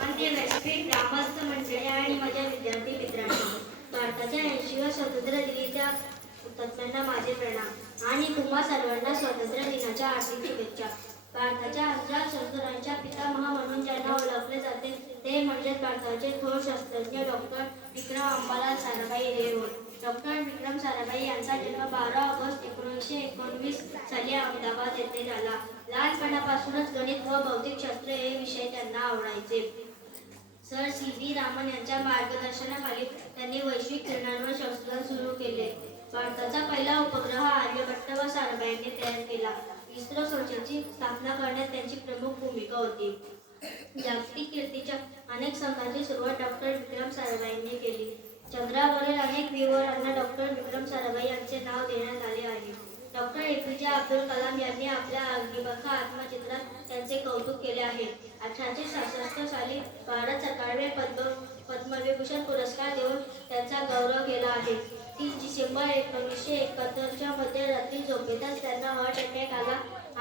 मान्य व्यासपीठ, ग्रामस्थ मंडळी आणि माझ्या विद्यार्थी मित्रांनो, भारताच्या 80व्या स्वातंत्र्य दिनाच्या हुतात्म्यांना माझे प्रणाम आणि तुम्हा सर्वांना स्वातंत्र्य दिनाच्या हार्दिक शुभेच्छा. भारताच्या 11 संस्थानांच्या पितामह म्हणून ज्यांना ओळखले जाते ते म्हणजे भारताचे थोर शास्त्रज्ञ डॉक्टर विक्रम अंबालाल साराभाई हे होय. डॉक्टर विक्रम साराभाई यांचा जन्म 12 ऑगस्ट 1919 साली अहमदाबाद येथे झाला. लहानपणापासूनच गणित व भौतिकशास्त्र हे विषय त्यांना आवडायचे. सर सी व्ही रामन यांच्या मार्गदर्शनाखाली त्यांनी वैश्विक किरणांवर संशोधन सुरू केले. भारताचा पहिला उपग्रह आर्यभट्ट व साराभाईंनी तयार केला. इस्रो संस्थेची स्थापना करण्यात त्यांची प्रमुख भूमिका होती. जागतिक कीर्तीच्या अनेक संघांची सुरुवात डॉक्टर विक्रम साराभाईंनी केली. चंद्रावरील अनेक विवरांना डॉक्टर विक्रम साराभाई यांचे नाव देण्यात आले आहे. Doctor APJ. अब्दुल कलाम यांनी आपल्या अग्निपंख आत्मचित्रात त्यांचे कौतुक केले आहे. 1866 साली भारत सरकारने पद्मविभूषण पुरस्कार देऊन त्यांचा गौरव केला आहे. 30 डिसेंबर 1971 मध्ये रात्री झोपेतच त्यांना हार्ट अटॅक आला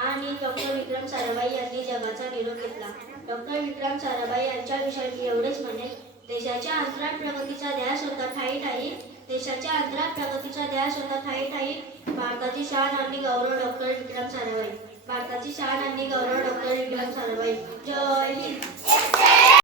आणि डॉक्टर विक्रम साराभाई यांनी जगाचा निरोप घेतला. डॉक्टर विक्रम साराभाई यांच्याविषयी एवढेच म्हणेन, देशाच्या अंतराळ प्रगतीचा ध्यास होता ठायी ठायी, देशाच्या अंतराळ प्रगतीचा ध्यास होता ठायी ठायी. भारताची शान आणि गौरव डॉक्टर विक्रम साराभाई. भारताची शान आणि गौरव डॉक्टर विक्रम साराभाई. जय हिंद.